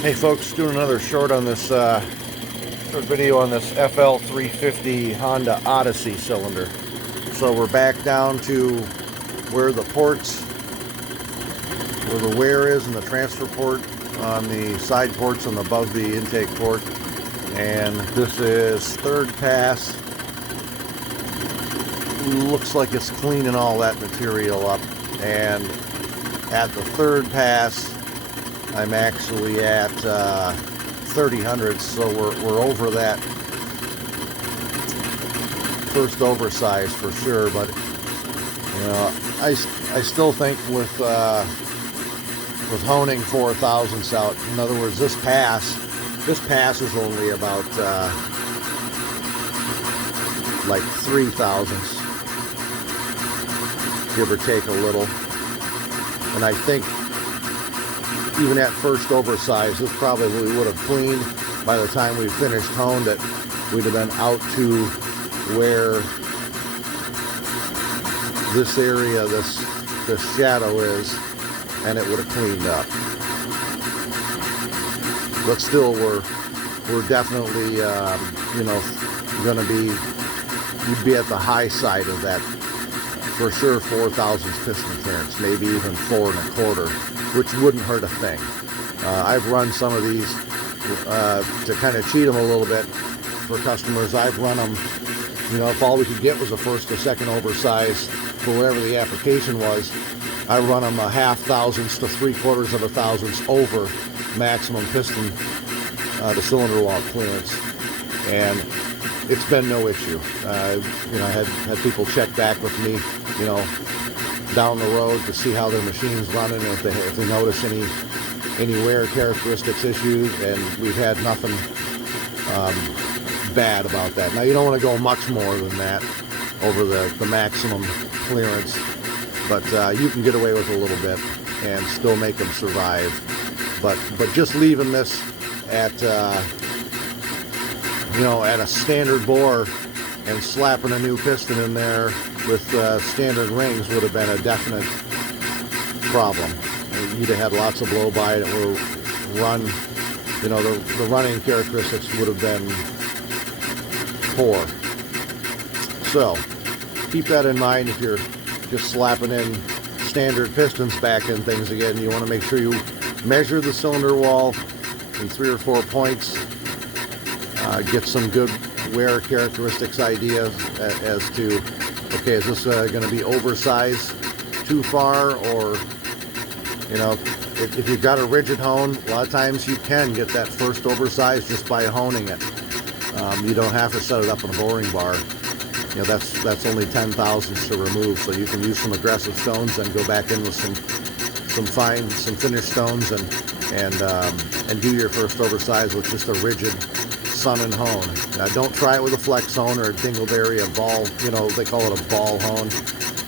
Hey folks, doing another short on this short video on this FL 350 Honda Odyssey cylinder. So we're back down to where the ports, where the wear is in the transfer port on the side ports and above the intake port. And this is third pass. Looks like it's cleaning all that material up. And at the third pass, I'm actually at 30 hundredths, so we're over that first oversized for sure. But you know, I still think with honing 4 thousandths out. In other words, this pass is only about like 3 thousandths, give or take a little. And I think even at first oversized, this probably would have cleaned. By the time we finished honed it, we'd have been out to where this area, this shadow is, and it would have cleaned up. But still, we're definitely you know, going to be, you'd be at the high side of that for sure. 4 thousandths piston clearance, maybe even 4 1/4. Which wouldn't hurt a thing. I've run some of these to kind of cheat them a little bit for customers. I've run them, you know, if all we could get was a first or second oversized for whatever the application was, I run them a 0.5 thousandths to 3/4 of a thousandths over maximum piston to cylinder wall clearance, and it's been no issue. You know, I had people check back with me, you know, down the road to see how their machine's running, and if they notice any wear characteristics issues, and we've had nothing bad about that. Now, you don't want to go much more than that over the maximum clearance, but you can get away with a little bit and still make them survive. But just leaving this at you know, at a standard bore and slapping a new piston in there with standard rings would have been a definite problem. You'd have had lots of blow by, and it will run, you know, the running characteristics would have been poor. So keep that in mind if you're just slapping in standard pistons back in things again. You want to make sure you measure the cylinder wall in 3 or 4 points, get some good wear characteristics ideas as to, okay, is this going to be oversized too far, or, you know, if you've got a rigid hone, a lot of times you can get that first oversized just by honing it. You don't have to set it up in a boring bar. You know, that's only 10 thousandths to remove, so you can use some aggressive stones and go back in with some finished stones and do your first oversized with just a rigid sun and hone. Don't try it with a flex hone or a dingleberry, a ball, you know, they call it a ball hone.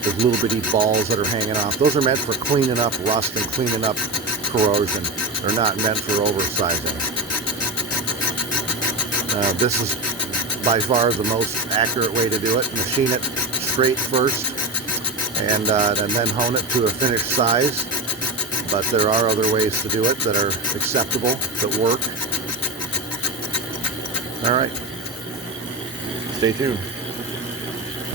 There's little bitty balls that are hanging off. Those are meant for cleaning up rust and cleaning up corrosion. They're not meant for oversizing. This is by far the most accurate way to do it. Machine it straight first and then hone it to a finished size. But there are other ways to do it that are acceptable, that work. All right, stay tuned.